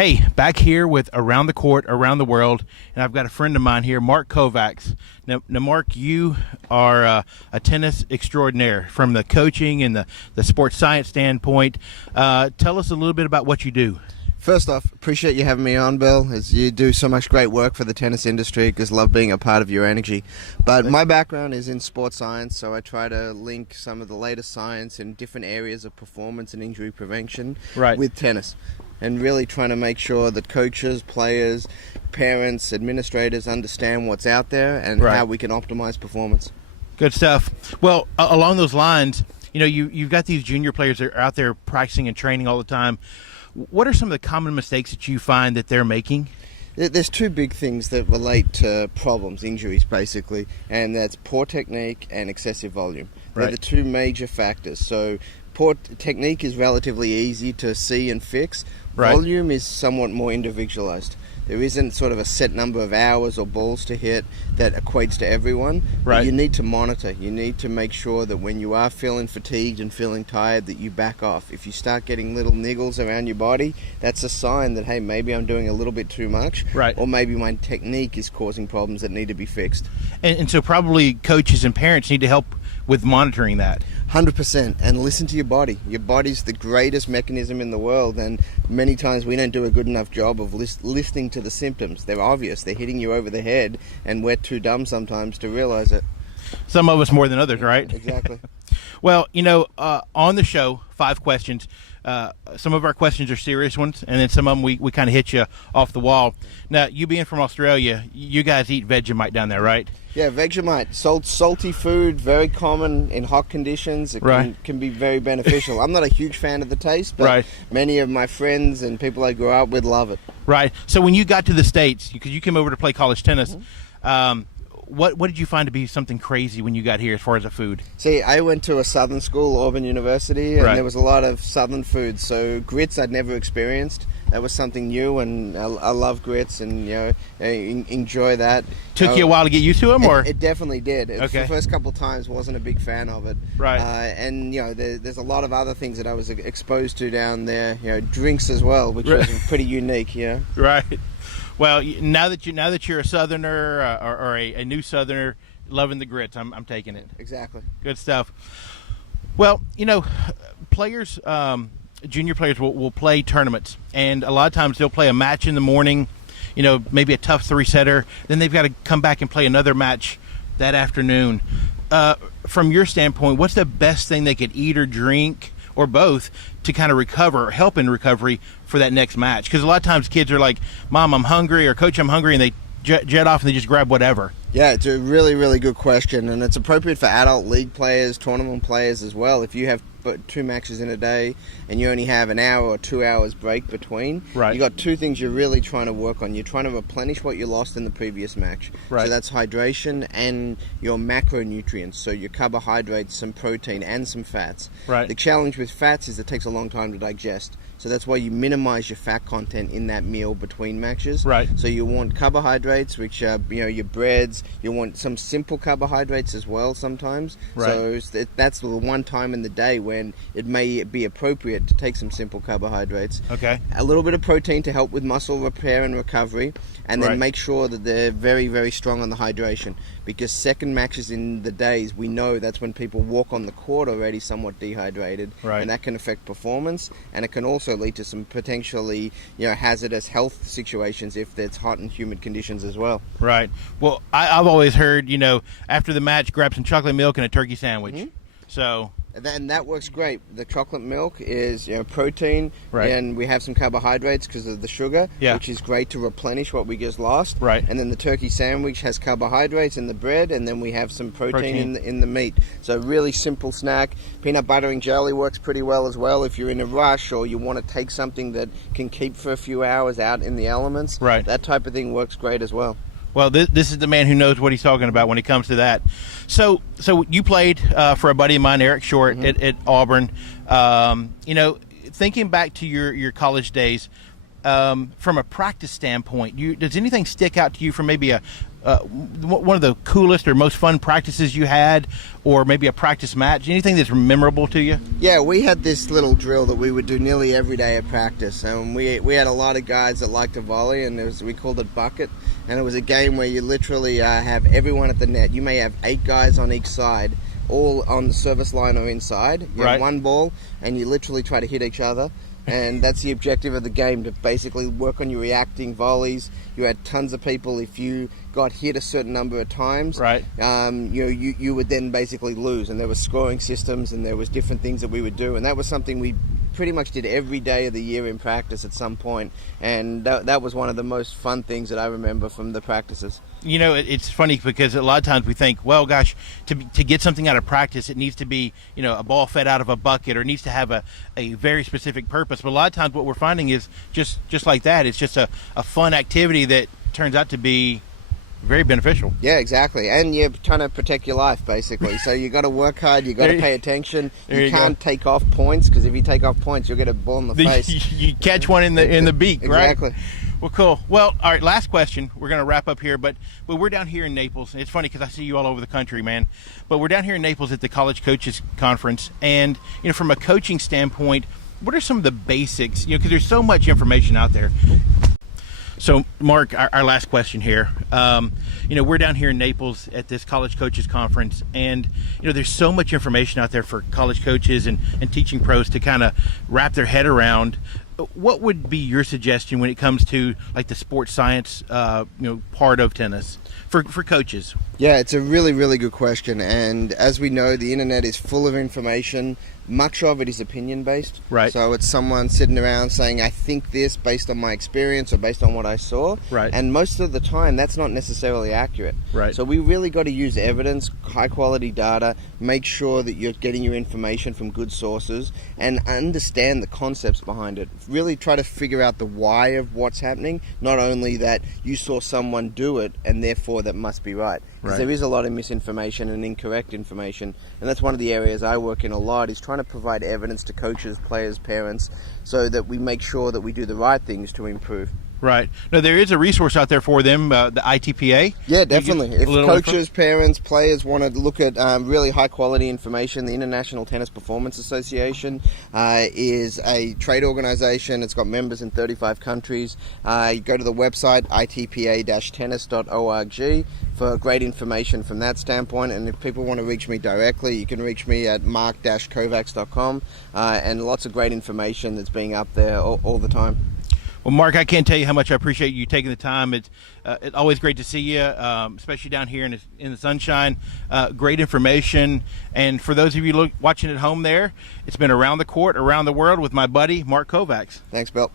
Hey, back here with Around the Court, Around the World, and I've got a friend of mine here, Mark Kovacs. Now Mark, you are a tennis extraordinaire from the coaching and the sports science standpoint. Tell us a little bit about what you do. First off, appreciate you having me on, Bill, as you do so much great work for the tennis industry, because love being a part of your energy. But my background is in sports science, so I try to link some of the latest science in different areas of performance and injury prevention with tennis. And really trying to make sure that coaches, players, parents, administrators understand what's out there and how we can optimize performance. Good stuff. Well, along those lines, you've got these junior players that are out there practicing and training all the time. What are some of the common mistakes that you find that they're making? There's two big things that relate to problems, injuries basically, and that's poor technique and excessive volume. They're the two major factors. So poor technique is relatively easy to see and fix. Volume is somewhat more individualized. There isn't sort of a set number of hours or balls to hit that equates to everyone. But you need to monitor. You need to make sure that when you are feeling fatigued and feeling tired that you back off. If you start getting little niggles around your body, that's a sign that, hey, maybe I'm doing a little bit too much. Or maybe my technique is causing problems that need to be fixed. And so probably coaches and parents need to help with monitoring that. 100%, and listen to your body. Your body's the greatest mechanism in the world, and many times we don't do a good enough job of listening to the symptoms. They're obvious. They're hitting you over the head, and we're too dumb sometimes to realize it. Some of us more than others, right? Exactly. Well, on the show, 5 questions. Some of our questions are serious ones, and then some of them we kind of hit you off the wall. Now, you being from Australia, you guys eat Vegemite down there, right? Yeah, Vegemite, salty food, very common in hot conditions. It can be very beneficial. I'm not a huge fan of the taste, but many of my friends and people I grew up with love it. Right. So when you got to the States, because you came over to play college tennis, what did you find to be something crazy when you got here as far as the food? See, I went to a southern school, Auburn University, and there was a lot of southern food. So grits I'd never experienced. That was something new, and I love grits and enjoy that. Took you a while to get used to them, or it definitely did. The first couple of times wasn't a big fan of it. And there's a lot of other things that I was exposed to down there. Drinks as well, which was pretty unique. Right. Well, now that you're a Southerner or a new Southerner, loving the grits, I'm taking it. Exactly. Good stuff. Well, players. Junior players will play tournaments, and a lot of times they'll play a match in the morning, maybe a tough 3-setter. Then they've got to come back and play another match that afternoon. From your standpoint, what's the best thing they could eat or drink, or both, to kind of recover, or help in recovery for that next match? Because a lot of times kids are like, Mom, I'm hungry, or Coach, I'm hungry, and they jet off and they just grab whatever. Yeah, it's a really, really good question, and it's appropriate for adult league players, tournament players as well. If you have 2 matches in a day and you only have an hour or 2 hours break between, you got 2 things you're really trying to work on. You're trying to replenish what you lost in the previous match. So that's hydration and your macronutrients, so your carbohydrates, some protein and some fats. The challenge with fats is it takes a long time to digest. So that's why you minimize your fat content in that meal between matches. So you want carbohydrates, which are your breads. You want some simple carbohydrates as well sometimes. So that's the one time in the day when it may be appropriate to take some simple carbohydrates. A little bit of protein to help with muscle repair and recovery, and then make sure that they're very, very strong on the hydration, because second matches in the days, we know that's when people walk on the court already somewhat dehydrated, and that can affect performance, and it can also lead to some potentially hazardous health situations if it's hot and humid conditions as well. Well, I've always heard after the match, grab some chocolate milk and a turkey sandwich. So and that works great. The chocolate milk is protein, and we have some carbohydrates because of the sugar, which is great to replenish what we just lost. And then the turkey sandwich has carbohydrates in the bread, and then we have some protein. In the meat. So really simple snack. Peanut butter and jelly works pretty well as well if you're in a rush or you want to take something that can keep for a few hours out in the elements. That type of thing works great as well. Well, this is the man who knows what he's talking about when it comes to that. So you played for a buddy of mine, Eric Short, at Auburn. Thinking back to your college days, from a practice standpoint, does anything stick out to you from maybe one of the coolest or most fun practices you had, or maybe a practice match? Anything that's memorable to you? Yeah, we had this little drill that we would do nearly every day at practice, and we had a lot of guys that liked to volley, and we called it bucket, and it was a game where you literally have everyone at the net. You may have 8 guys on each side, all on the service line or inside. You have one ball, and you literally try to hit each other. And that's the objective of the game, to basically work on your reacting volleys. You had tons of people. If you got hit a certain number of times, you would then basically lose. And there were scoring systems, and there was different things that we would do. And that was something we pretty much did every day of the year in practice at some point. And that was one of the most fun things that I remember from the practices. You know, it's funny because a lot of times we think, well, gosh, to get something out of practice, it needs to be, you know, a ball fed out of a bucket, or it needs to have a very specific purpose. But a lot of times what we're finding is just like that. It's just a fun activity that turns out to be very beneficial. Yeah, exactly. And you're trying to protect your life, basically. So you got to work hard. You got to pay attention. You can't take off points, because if you take off points, you'll get a ball in the face. You catch one in the beak, right? Exactly. Well, cool. Well, all right, last question. We're going to wrap up here, but we're down here in Naples. It's funny because I see you all over the country, man. But we're down here in Naples at the College Coaches Conference, and you know, from a coaching standpoint, what are some of the basics? You know, because there's so much information out there. So, Mark, our last question here. You know, we're down here in Naples at this College Coaches Conference, and you know, there's so much information out there for college coaches and teaching pros to kind of wrap their head around. What would be your suggestion when it comes to like the sports science, part of tennis for coaches? Yeah, it's a really, really good question. And as we know, the internet is full of information. Much of it is opinion based. Right. So it's someone sitting around saying, I think this based on my experience or based on what I saw. Right. And most of the time, that's not necessarily accurate. Right. So we really got to use evidence, high quality data, make sure that you're getting your information from good sources, and understand the concepts behind it. Really try to figure out the why of what's happening, not only that you saw someone do it and therefore that must be right. Because there is a lot of misinformation and incorrect information, and that's one of the areas I work in a lot, is trying to provide evidence to coaches, players, parents, so that we make sure that we do the right things to improve. Right. Now, there is a resource out there for them, the ITPA. Yeah, definitely. If coaches, parents, players want to look at really high-quality information, the International Tennis Performance Association is a trade organization. It's got members in 35 countries. You go to the website, itpa-tennis.org, for great information from that standpoint. And if people want to reach me directly, you can reach me at mark-kovacs.com, and lots of great information that's being up there all the time. Well, Mark, I can't tell you how much I appreciate you taking the time. It's always great to see you, especially down here in the sunshine. Great information. And for those of you watching at home there, it's been Around the Court, Around the World with my buddy, Mark Kovacs. Thanks, Bill.